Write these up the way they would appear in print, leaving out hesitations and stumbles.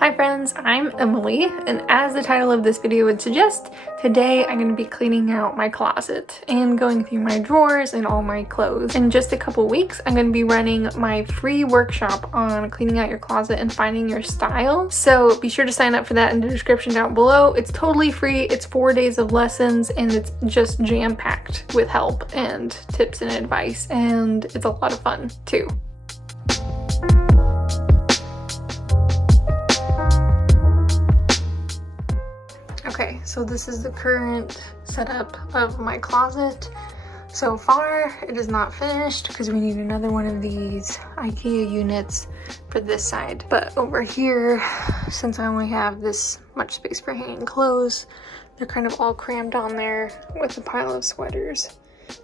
Hi friends, I'm Emily, and as the title of this video would suggest, today I'm going to be cleaning out my closet and going through my drawers and all my clothes. In just a couple weeks, I'm going to be running my free workshop on cleaning out your closet and finding your style. So be sure to sign up for that in the description down below. It's totally free, it's 4 days of lessons, and it's just jam-packed with help and tips and advice, and it's a lot of fun too. Okay, so this is the current setup of my closet. So far, it is not finished because we need another one of these IKEA units for this side. But over here, since I only have this much space for hanging clothes, they're kind of all crammed on there with a pile of sweaters.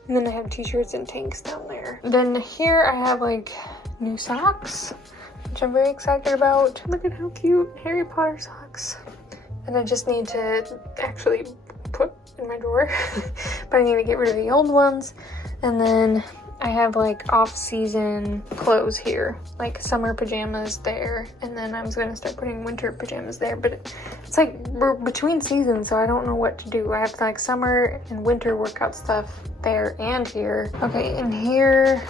And then I have t-shirts and tanks down there. Then here I have like new socks, which I'm very excited about. Look at how cute Harry Potter socks. And I just need to actually put in my drawer, but I need to get rid of the old ones. And then I have like off-season clothes here, like summer pajamas there, and then I'm gonna start putting winter pajamas there, but it's like we're between seasons, so I don't know what to do. I have like summer and winter workout stuff there and here. Okay, and here,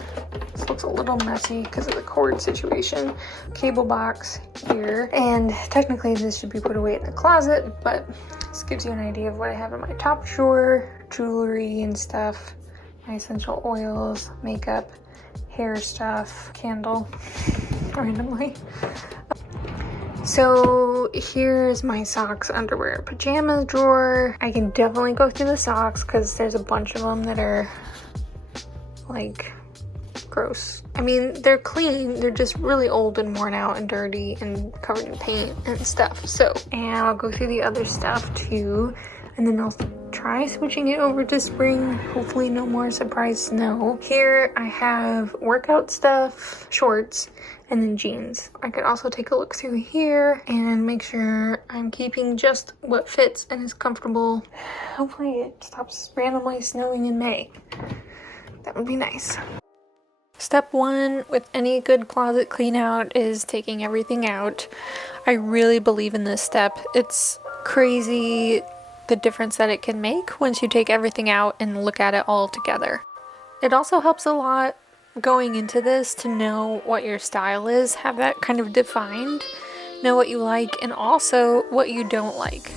this looks a little messy because of the cord situation. Cable box here, and technically this should be put away in the closet, but this gives you an idea of what I have in my top drawer, jewelry and stuff. My essential oils, makeup, hair stuff, candle, randomly. So here's my socks, underwear, pajamas drawer. I can definitely go through the socks because there's a bunch of them that are like gross. I mean, they're clean, they're just really old and worn out and dirty and covered in paint and stuff. So, and I'll go through the other stuff too. And then I'll try switching it over to spring. Hopefully no more surprise snow. Here I have workout stuff, shorts, and then jeans. I could also take a look through here and make sure I'm keeping just what fits and is comfortable. Hopefully it stops randomly snowing in May. That would be nice. Step one with any good closet clean out is taking everything out. I really believe in this step. It's crazy the difference that it can make once you take everything out and look at it all together. It also helps a lot going into this to know what your style is, have that kind of defined, know what you like and also what you don't like.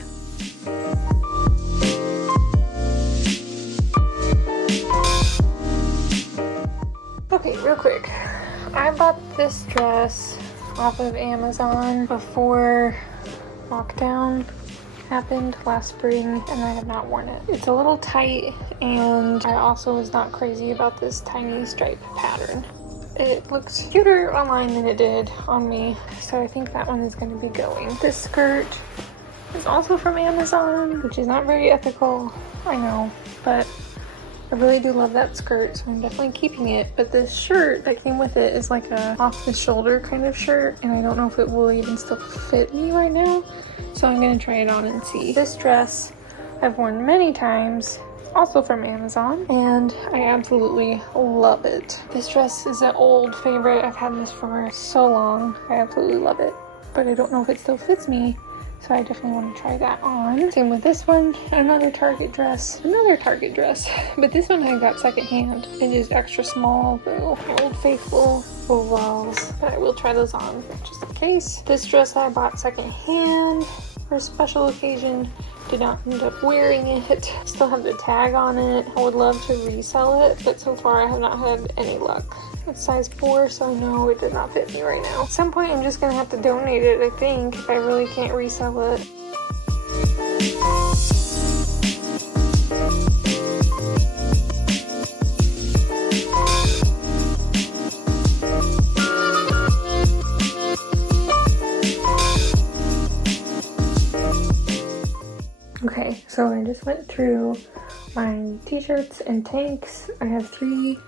Okay, real quick. I bought this dress off of Amazon before lockdown happened last spring, and I have not worn it. It's a little tight, and I also was not crazy about this tiny stripe pattern. It looks cuter online than it did on me, so I think that one is going to be going. This skirt is also from Amazon, which is not very ethical, I know, but I really do love that skirt, so I'm definitely keeping it. But this shirt that came with it is like a off-the-shoulder kind of shirt, and I don't know if it will even still fit me right now, so I'm gonna try it on and see. This dress I've worn many times, also from Amazon, and I absolutely love it. This dress is an old favorite. I've had this for so long. I absolutely love it, but I don't know if it still fits me, so I definitely want to try that on. Same with this one, another Target dress, but this one I got secondhand. It is extra small though. Old Faithful overalls, but I will try those on just in case. This dress I bought secondhand for a special occasion. Did not end up wearing it. Still have the tag on it. I would love to resell it, but so far I have not had any luck. It's size 4, so no, it did not fit me right now. At some point I'm just gonna have to donate it, I think, if I really can't resell it. Okay, so I just went through my t-shirts and tanks. I have 3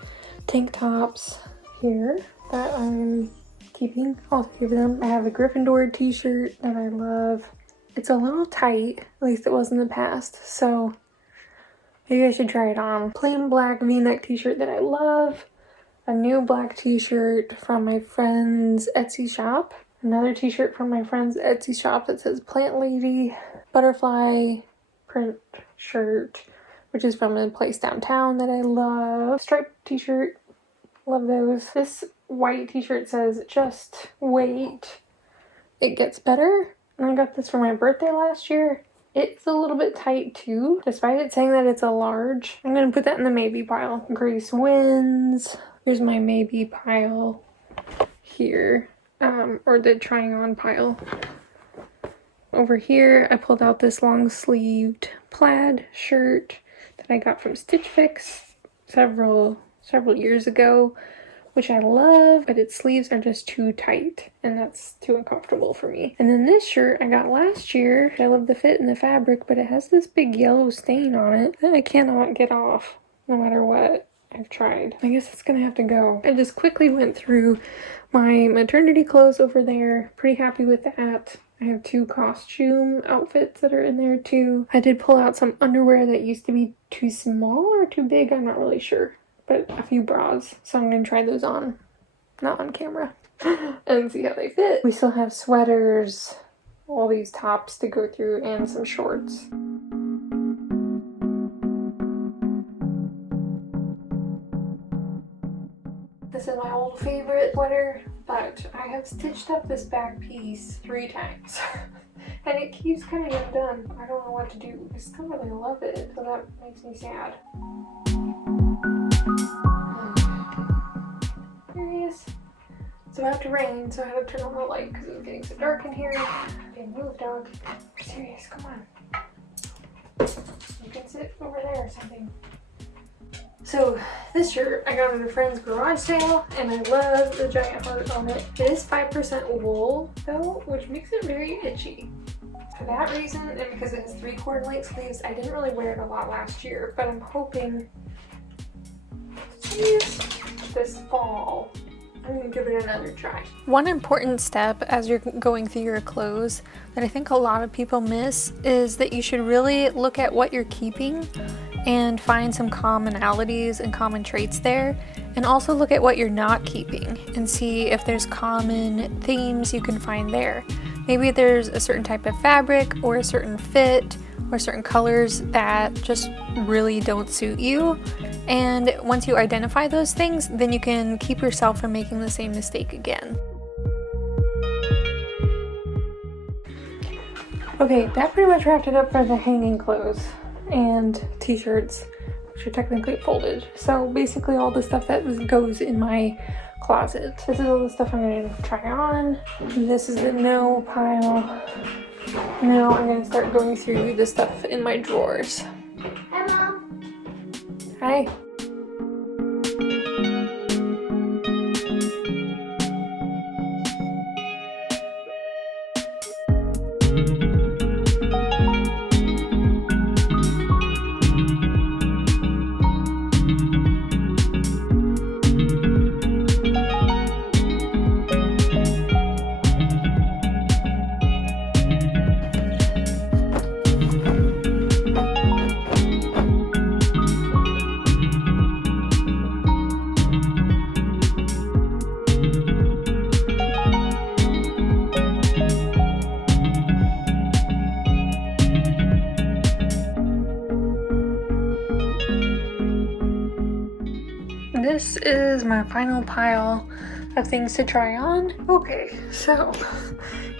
tank tops here that I'm keeping, all 3 of them. I have a Gryffindor t-shirt that I love. It's a little tight, at least it was in the past, so maybe I should try it on. Plain black v-neck t-shirt that I love. A new black t-shirt from my friend's Etsy shop. Another t-shirt from my friend's Etsy shop that says Plant Lady butterfly print shirt, which is from a place downtown that I love. Striped t-shirt, love those. This white t-shirt says just wait, it gets better. And I got this for my birthday last year. It's a little bit tight too, despite it saying that it's a large. I'm gonna put that in the maybe pile. Grace wins. Here's my maybe pile here, or the trying on pile. Over here, I pulled out this long sleeved plaid shirt that I got from Stitch Fix several years ago, which I love, but its sleeves are just too tight and that's too uncomfortable for me. And then this shirt I got last year. I love the fit and the fabric, but it has this big yellow stain on it that I cannot get off no matter what I've tried. I guess it's gonna have to go. I just quickly went through my maternity clothes over there. Pretty happy with that. I have 2 costume outfits that are in there too. I did pull out some underwear that used to be too small or too big, I'm not really sure. But a few bras, so I'm gonna try those on, not on camera, and see how they fit. We still have sweaters, all these tops to go through, and some shorts. This is my old favorite sweater, but I have stitched up this back piece 3 times. And it keeps coming undone. I don't know what to do. I still really love it, so that makes me sad. Here he is. It's about to rain, so I had to turn on the light because it was getting so dark in here. Okay, move, dog. You're serious, come on. You can sit over there or something. So this shirt I got at a friend's garage sale, and I love the giant heart on it. It is 5% wool though, which makes it very itchy. For that reason, and because it has 3 cord length sleeves, I didn't really wear it a lot last year, but I'm hoping this fall I'm gonna give it another try. One important step as you're going through your clothes that I think a lot of people miss is that you should really look at what you're keeping and find some commonalities and common traits there, and also look at what you're not keeping and see if there's common themes you can find there. Maybe there's a certain type of fabric or a certain fit or certain colors that just really don't suit you. And once you identify those things, then you can keep yourself from making the same mistake again. Okay, that pretty much wrapped it up for the hanging clothes and t-shirts, which are technically folded. So basically all the stuff that goes in my closet. This is all the stuff I'm going to try on. This is the no pile. Now I'm going to start going through the stuff in my drawers. Hi, Mom. Hi. This is my final pile of things to try on. Okay, so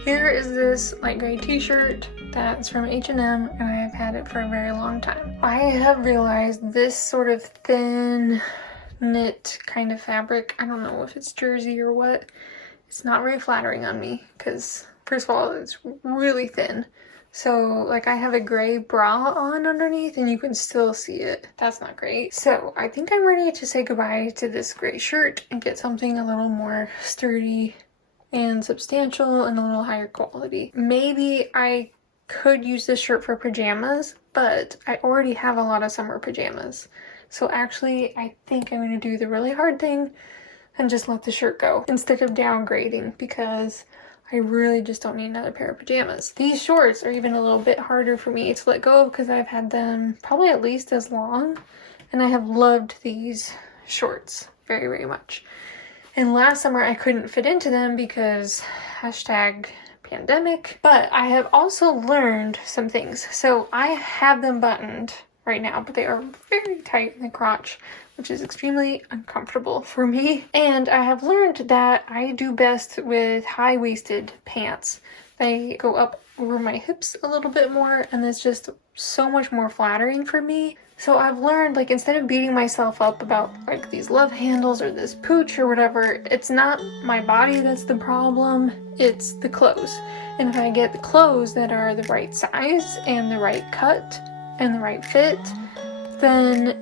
here is this light gray t-shirt that's from H&M, and I have had it for a very long time. I have realized this sort of thin knit kind of fabric, I don't know if it's jersey or what, it's not very flattering on me because first of all it's really thin. So like I have a gray bra on underneath and you can still see it. That's not great. So I think I'm ready to say goodbye to this gray shirt and get something a little more sturdy and substantial and a little higher quality. Maybe I could use this shirt for pajamas, but I already have a lot of summer pajamas. So actually I think I'm going to do the really hard thing and just let the shirt go instead of downgrading, because I really just don't need another pair of pajamas. These shorts are even a little bit harder for me to let go of because I've had them probably at least as long, and I have loved these shorts very, very much. And last summer I couldn't fit into them because hashtag pandemic, but I have also learned some things. So I have them buttoned right now, but they are very tight in the crotch, which is extremely uncomfortable for me. And I have learned that I do best with high-waisted pants. They go up over my hips a little bit more, and it's just so much more flattering for me. So I've learned, like, instead of beating myself up about like these love handles or this pooch or whatever, it's not my body that's the problem, it's the clothes. And if I get the clothes that are the right size and the right cut and the right fit, then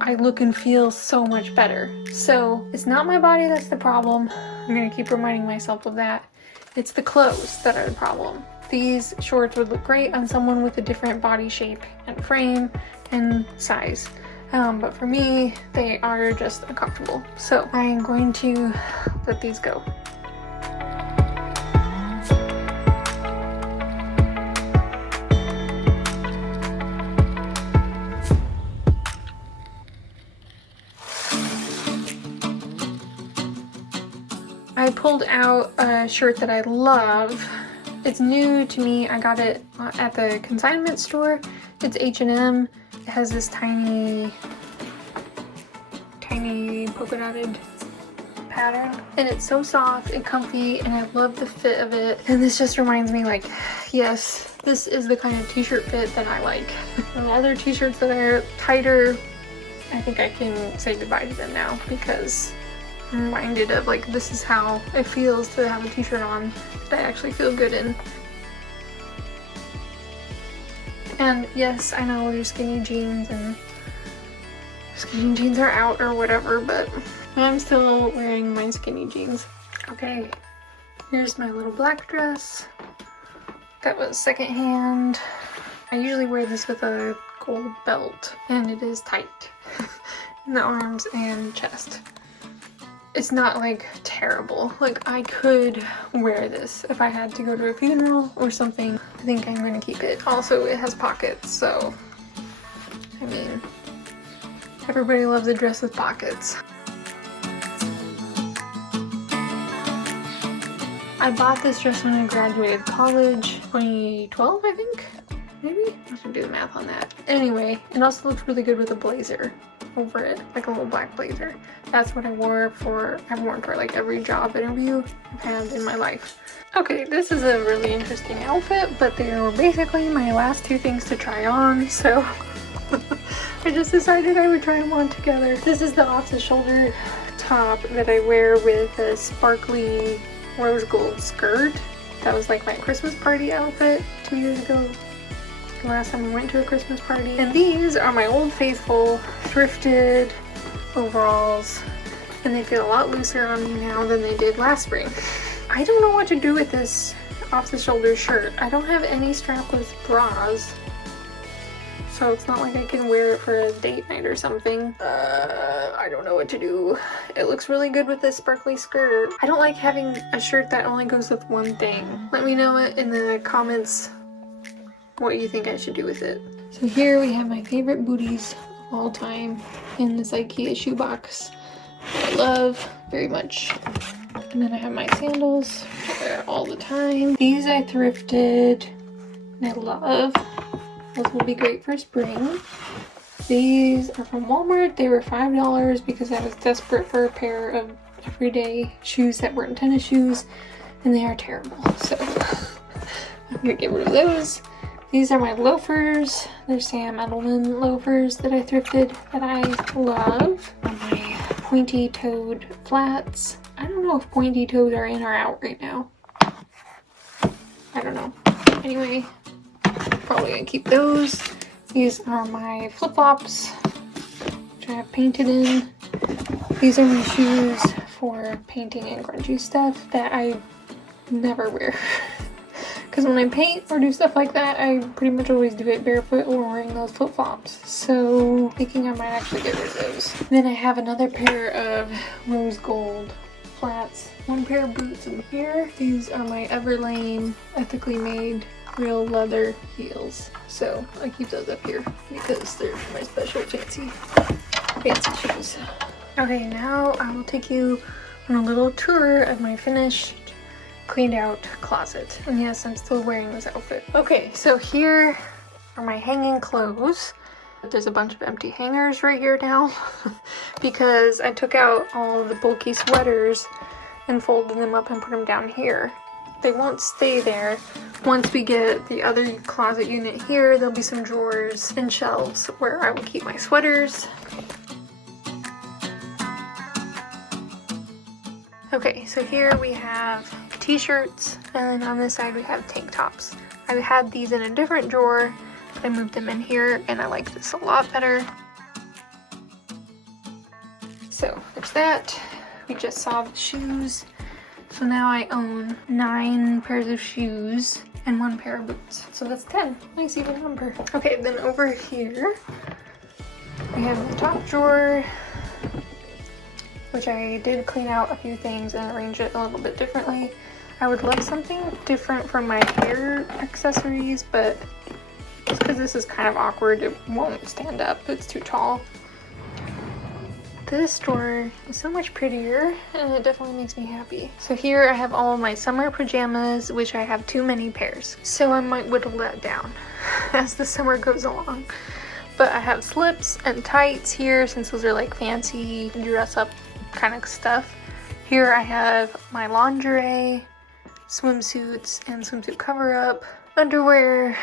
I look and feel so much better. So it's not my body that's the problem. I'm gonna keep reminding myself of that. It's the clothes that are the problem. These shorts would look great on someone with a different body shape and frame and size. But for me, they are just uncomfortable. So I am going to let these go. I pulled out a shirt that I love. It's new to me. I got it at the consignment store. It's H&M. It has this tiny polka dotted pattern. And it's so soft and comfy, and I love the fit of it. And this just reminds me, like, yes, this is the kind of t-shirt fit that I like. And other t-shirts that are tighter, I think I can say goodbye to them now, because I'm reminded of, like, this is how it feels to have a t-shirt on that I actually feel good in. And yes, I know there's skinny jeans and skinny jeans are out or whatever, but I'm still wearing my skinny jeans. Okay, here's my little black dress. That was secondhand. I usually wear this with a gold belt, and it is tight in the arms and chest. It's not like terrible. Like, I could wear this if I had to go to a funeral or something. I think I'm gonna keep it. Also, it has pockets, so I mean, everybody loves a dress with pockets. I bought this dress when I graduated college, 2012, I think? Maybe? I should do the math on that. Anyway, it also looks really good with a blazer over it, like a little black blazer. That's what I wore for, I've worn for like every job interview I've had in my life. Okay, this is a really interesting outfit, but they were basically my last two things to try on, so I just decided I would try them on together. This is the off-the-shoulder top that I wear with a sparkly rose gold skirt. That was like my Christmas party outfit 2 years ago. The last time we went to a Christmas party. And these are my Old Faithful thrifted overalls, and they feel a lot looser on me now than they did last spring. I don't know what to do with this off-the-shoulder shirt. I don't have any strapless bras, so it's not like I can wear it for a date night or something. I don't know what to do. It looks really good with this sparkly skirt. I don't like having a shirt that only goes with one thing. Let me know in the comments what you think I should do with it. So here we have my favorite booties of all time in this IKEA shoebox that I love very much. And then I have my sandals I wear all the time. These I thrifted and I love. Those will be great for spring. These are from Walmart. They were $5 because I was desperate for a pair of everyday shoes that weren't tennis shoes, and they are terrible. So I'm gonna get rid of those. These are my loafers. They're Sam Edelman loafers that I thrifted that I love. My pointy-toed flats. I don't know if pointy toes are in or out right now. I don't know. Anyway, probably gonna keep those. These are my flip-flops, which I have painted in. These are my shoes for painting and grungy stuff that I never wear. Because when I paint or do stuff like that, I pretty much always do it barefoot or wearing those flip-flops. So thinking I might actually get rid of those. Then I have another pair of rose gold flats. One pair of boots in here. These are my Everlane ethically made real leather heels. So I keep those up here because they're my special fancy shoes. Okay, now I will take you on a little tour of my finished cleaned out closet. And yes, I'm still wearing this outfit. Okay, so here are my hanging clothes. There's a bunch of empty hangers right here now because I took out all of the bulky sweaters and folded them up and put them down here. They won't stay there. Once we get the other closet unit here, there'll be some drawers and shelves where I will keep my sweaters. Okay, so here we have t-shirts, and then on this side we have tank tops. I had these in a different drawer. I moved them in here, and I like this a lot better. So there's that. We just saw the shoes. So now I own 9 pairs of shoes and 1 pair of boots. So that's 10. Nice even number. Okay, then over here we have the top drawer, which I did clean out a few things and arrange it a little bit differently. I would like something different from my hair accessories, but just because this is kind of awkward, it won't stand up. It's too tall. This drawer is so much prettier, and it definitely makes me happy. So here I have all of my summer pajamas, which I have too many pairs. So I might whittle that down as the summer goes along. But I have slips and tights here, since those are like fancy dress up kind of stuff. Here I have my lingerie, swimsuits, and swimsuit cover up, underwear,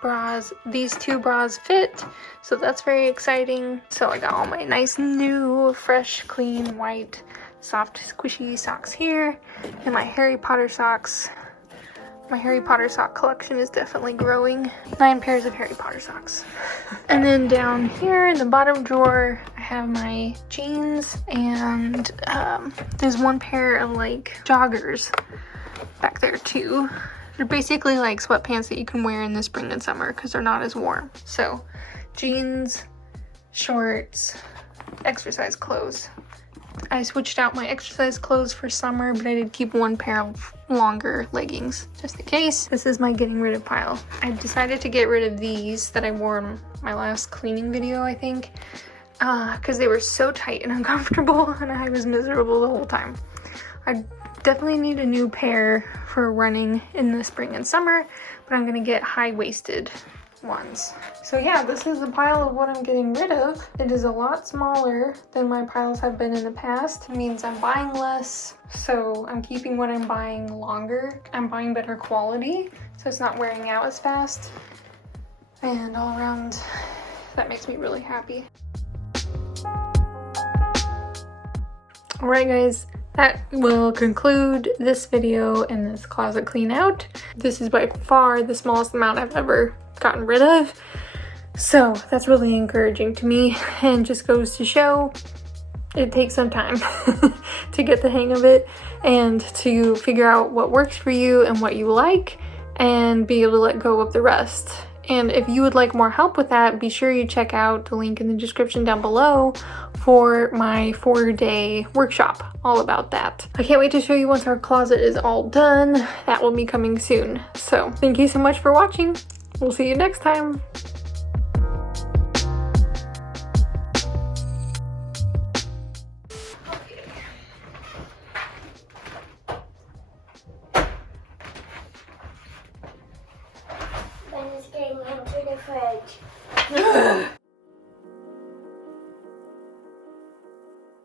bras. These 2 bras fit, so that's very exciting. So I got all my nice new fresh clean white soft squishy socks here, and my Harry Potter socks. My Harry Potter sock collection is definitely growing. 9 pairs of Harry Potter socks. And then down here in the bottom drawer I have my jeans, and there's 1 pair of like joggers back there too. They're basically like sweatpants that you can wear in the spring and summer because they're not as warm. So jeans, shorts, exercise clothes. I switched out my exercise clothes for summer, but I did keep 1 pair of longer leggings just in case. This is my getting rid of pile. I decided to get rid of these that I wore in my last cleaning video, I think, because they were so tight and uncomfortable, and I was miserable the whole time. I definitely need a new pair for running in the spring and summer, but I'm gonna get high-waisted ones. So yeah, this is a pile of what I'm getting rid of. It is a lot smaller than my piles have been in the past. It means I'm buying less, so I'm keeping what I'm buying longer. I'm buying better quality, so it's not wearing out as fast. And all around, that makes me really happy. Alright guys, that will conclude this video and this closet clean out. This is by far the smallest amount I've ever gotten rid of. So that's really encouraging to me, and just goes to show it takes some time to get the hang of it and to figure out what works for you and what you like, and be able to let go of the rest. And if you would like more help with that, be sure you check out the link in the description down below for my 4-day workshop all about that. I can't wait to show you once our closet is all done. That will be coming soon. So thank you so much for watching. We'll see you next time.